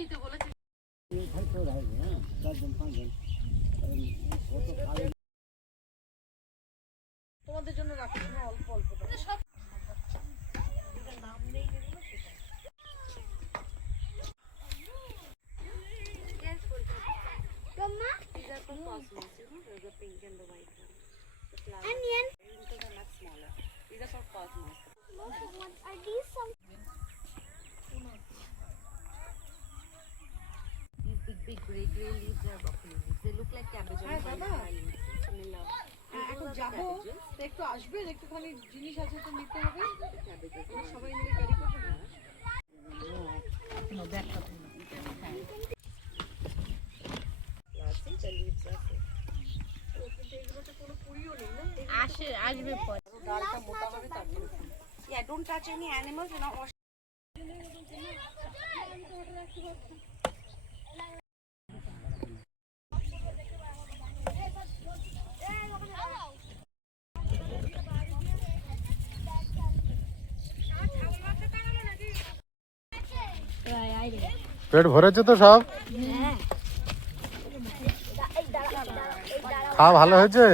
নিতে বলেছে। তোমাদের জন্য রাখছি না, অল্প অল্প সব নাম নেই। These are from Cosmos, you know, there's a pink and the white one. The flower. Onion. These are much smaller. These are from Cosmos. Are these some? These big grey leaves are broccoli leaves. They look like cabbage. Hey, Dada. Similar. এখন যাবো তো একটু আসবে, একটুখানি জিনিস আছে তো নিতে হবে। সবাই মিলে ক্যারি করবো না। দেখা আসবে পরে। ডালটা মোটা হবে তারপরে। Yeah, don't touch any animals, you know. পেট ভরেছে তো সব? খাওয়া ভালো হয়েছে?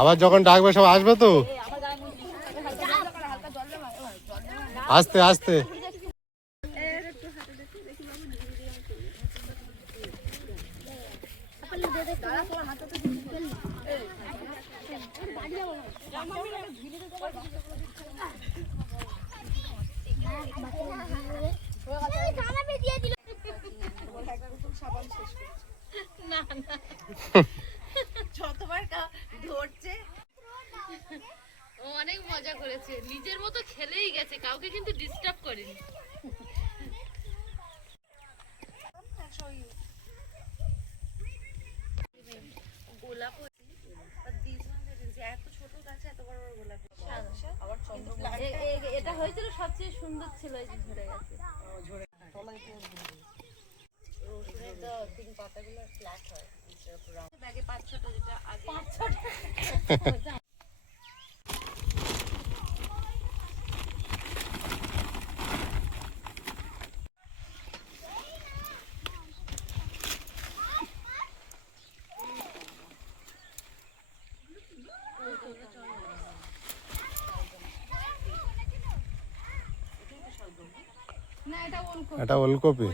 আবার যখন ডাকবে সব আসবে তো? আস্তে আস্তে। অনেক মজা করেছে, নিজের মতো খেলেই গেছে, কাউকে কিন্তু ডিস্টার্ব করেনি। গোলাপ এত ছোট গাছে এত বড় বড় গোলাপ। আবার চন্দ্রমল্লিকা এটা হয়েছিল সবচেয়ে সুন্দর ছিল, এই যে ঝরে গেছে। রসুনের তো তিন পাতাগুলো ফ্ল্যাট হয়, ব্যাগে 5-6টা যেটা আগে 5-6টা। এটা ওলকপি।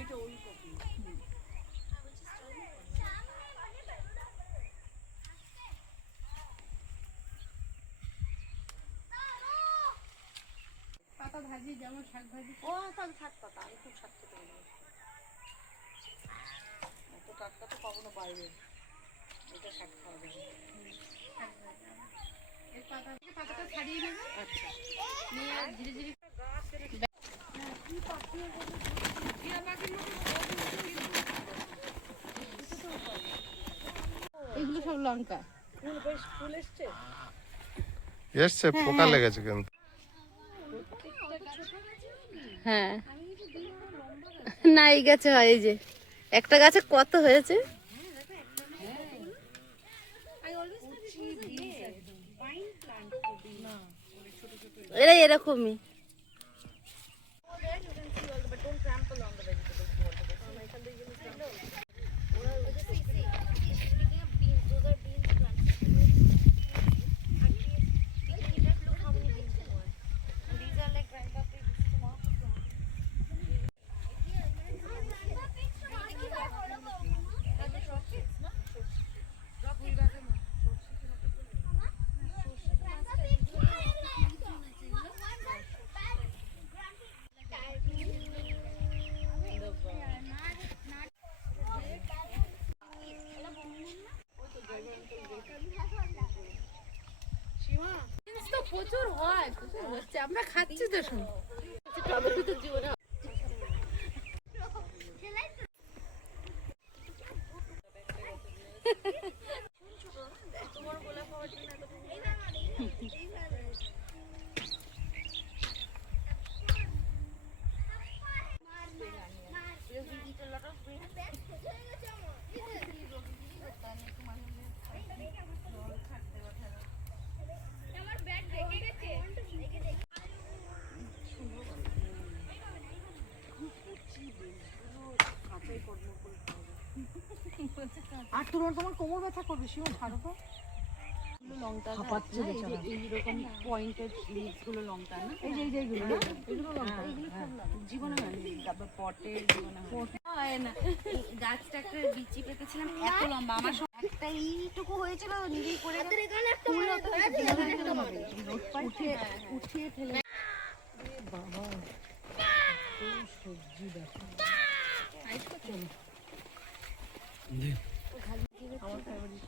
পাতা ভাজি যেমন শাক ভাজি, ও তাহলে শাক পাতা, আমি খুব শাক খেতে পারি। এত টাটকা তো পাবো না বাইরে, এটা শাক খাওয়া যাবে। এই পাতাটা ছাড়িয়ে নেবে। আচ্ছা, নিয়ে ধীরে ধীরে এগুলো সব লঙ্কা। ফুল এসছে, এসছে, পোকা লেগেছে কিন্তু। হ্যাঁ না এই গাছে হয়, এই যে একটা গাছে কত হয়েছে। এরা এরকমই। প্রচুর হয়, প্রচুর হচ্ছে, আমরা খাচ্ছি তো শুন। তুলনা তোমার কোমর ব্যথা করবে, সীমা ছাড়ো তো। লঙ্কা হাঁপাচ্ছে বেচারা। এইরকম পয়েন্টেড লিভস গুলো লঙ্কা না, এই যে এইগুলো না, এগুলো লঙ্কা। জীবনে হয়নি, তারপর পটে জীবনে হয় না। এই গাছটা একটা বিচি পেতেছিলাম এত লম্বা, আমার একটা এইটুকু হয়েছিল নিজেই করে উঠিয়ে ফেলে। বাবা সবজি দেখো। আমার ফেভারিট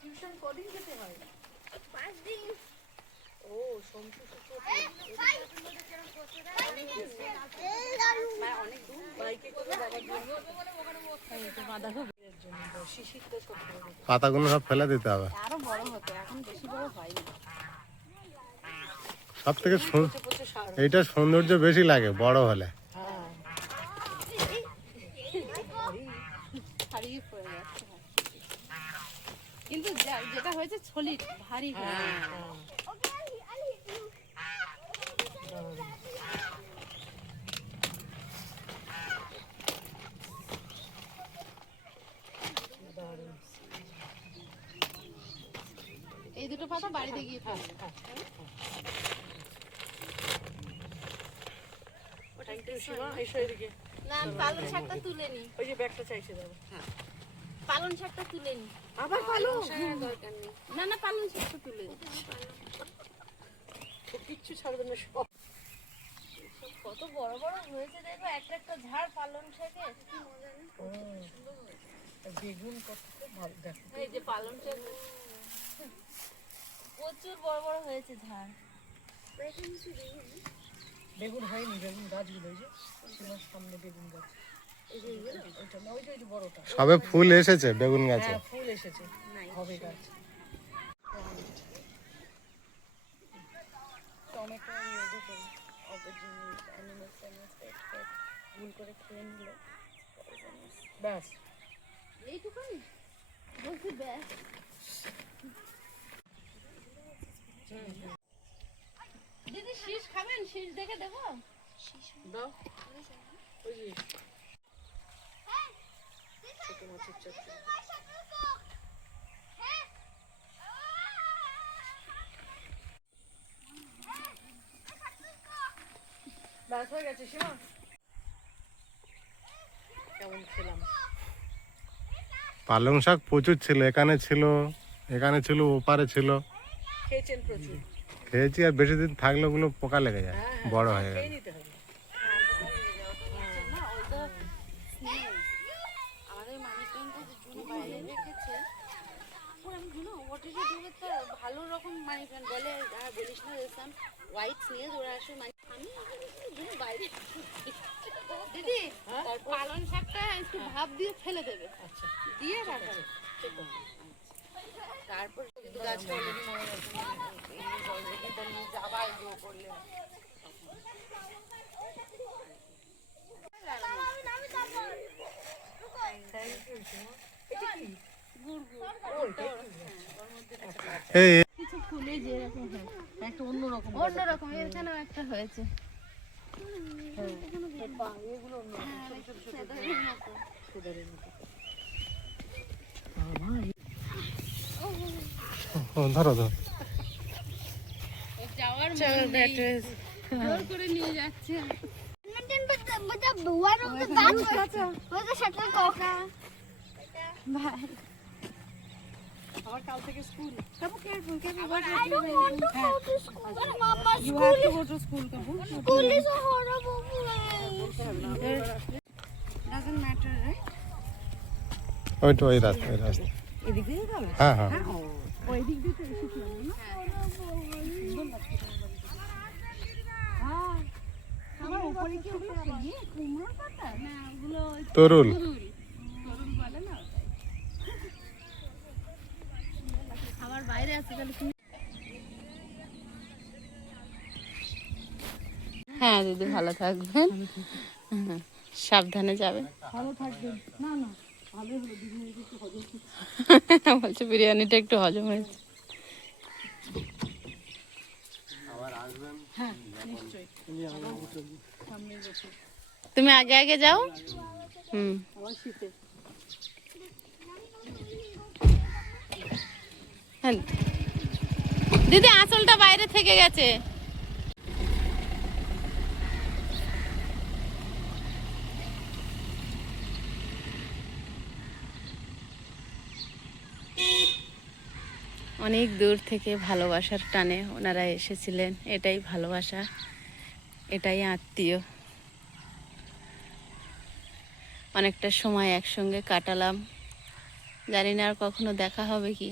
টিউশন কদিন যেতে হয়? 5 দিন। ও সোমসু শুক্র অনেক দূর বাইকে করে বাবার জন্য শিশির তো সব করে দেবে। পাতাগুলো সব ফেলে দিতে হবে। আরো বড় হতো, এখন বেশি বড় হয়নি। সব থেকে পচে পচে সার। এইটা সৌন্দর্য বেশি লাগে বড় হলে। হ্যাঁ হারিয়ে পড়ে যাচ্ছে, কিন্তু যেটা হয়েছে ছলিট ভারী হয়ে হ্যাঁ গেছে। হ্যাঁ। Okay, I'll hit you. এই দুটো পাতা বাড়িতে গিয়ে ফেলবে। থ্যাংক ইউ সীমা, এসো এদিকে। না, আমি পালং শাকটা তুলে নি। ওই যে ব্যাগটা চাইছে দাও। পালং শাকটা তুলে নি। আবার পালো? দরকার নেই। না না, পালং শাকটা তুলে নি। কিচ্ছু ছাড়বে না সব। কত বড় বড় হয়েছে দেখো, একটা একটা ঝাড় পালং শাকের, কি মজা না? বেগুন কত ভালো দেখো। এই যে পালং শাক প্রচুর বড় বড় হয়েছে ঝাড়। বেগুন হয়নি, বেগুন গাছগুলো ওই যে সীমার সামনে বেগুন গাছ। এই যে ওইটা না, ওই যে বড়টা। সবে ফুল এসেছে বেগুন গাছে। হ্যাঁ ফুল এসেছে, হবে গাছ। টমেটো ইউজ করি, অপরচুনিটি অ্যানিমাল সেন্স পেট ভুল করে খেয়ে নিলে ব্যাস এইটুকুনি বলছি ব্যাস। দিদি শীষ খাবেন? শীষ দেখে দেবো? দাও। ওই যে ছোট মাছের চচ্চড়ি। ব্যাস হয়ে গেছে সীমা। কেমন খেলাম? পালং শাক প্রচুর ছিল, এখানে ছিল ওপারে ছিল। খেয়েছেন প্রচুর। খেয়েছি, আর বেশি দিন থাকলে ওগুলো পোকা লেগে যায়, বড় হয়ে গেল। খেয়ে নিতে হবে। না, ওই তো স্নেল। আমাদের মানি প্ল্যান্টে জুন বাইরে রেখেছে। আমি জুনো ওটা যে দূরে তো ভালো রকম মানি প্ল্যান্ট বলে, আর বলিস না রেসাম হোয়াইট স্নেল ওরা আসে আমি জুনো বাইরে। দিদি পালং শাকটা একটু ভাপ দিয়ে ফেলে দেবে, আচ্ছা দিয়ে রাখবে। তারপর কিন্তু গাছটা অলরেডি মরে গেছে, অলরেডি তো নিজ আবার গ্রো করলে এই কিছু ফুলে যে এরকম হয়, একটা অন্যরকম অন্যরকম। এখানেও একটা হয়েছে এগুলো অন্যরকম ছোট ছোট ছোট সেদারের মতো। সুদারের মতো। ধরো ধরো। যাওয়ার জোর করে নিয়ে যাচ্ছে। But the one of the bats was the shuttlecock. আবার কাল থেকে school. I don't want to go to school. But Mama, You school, have to go to school, Kapu. school is a horrible place. Doesn't matter, right? ওইটা ওই রাস্তা। এদিক দিয়ে যাবে? হ্যাঁ হ্যাঁ। ওই দিক দিয়ে তো এসেছিলাম না? আমার উপরে কি ওগুলো ইয়ে কুমড়োর পাতা? না, ওগুলো তরুল। তরুল বলে না ওটাই। আমার বাইরে আছে তাহলে তুমি। হ্যাঁ দিদি, ভালো থাকবেন, সাবধানে যাবেন। ভালো থাকবেন। না না ভালোই হলো বিরিয়ানিটা একটু হজম করছি। বলছে বিরিয়ানিটা একটু হজম হয়েছে। হ্যাঁ নিশ্চয়ই সামনে বছর তুমি আগে আগে যাও। হুম। আবার শীতে হ্যাঁ। দিদি আঁচলটা বাইরে থেকে গেছে। অনেক দূর থেকে ভালোবাসার টানে ওনারা এসেছিলেন। এটাই ভালোবাসা, এটাই আত্মীয়। অনেকটা সময় একসঙ্গে কাটালাম, জানি না আর কখনো দেখা হবে কি।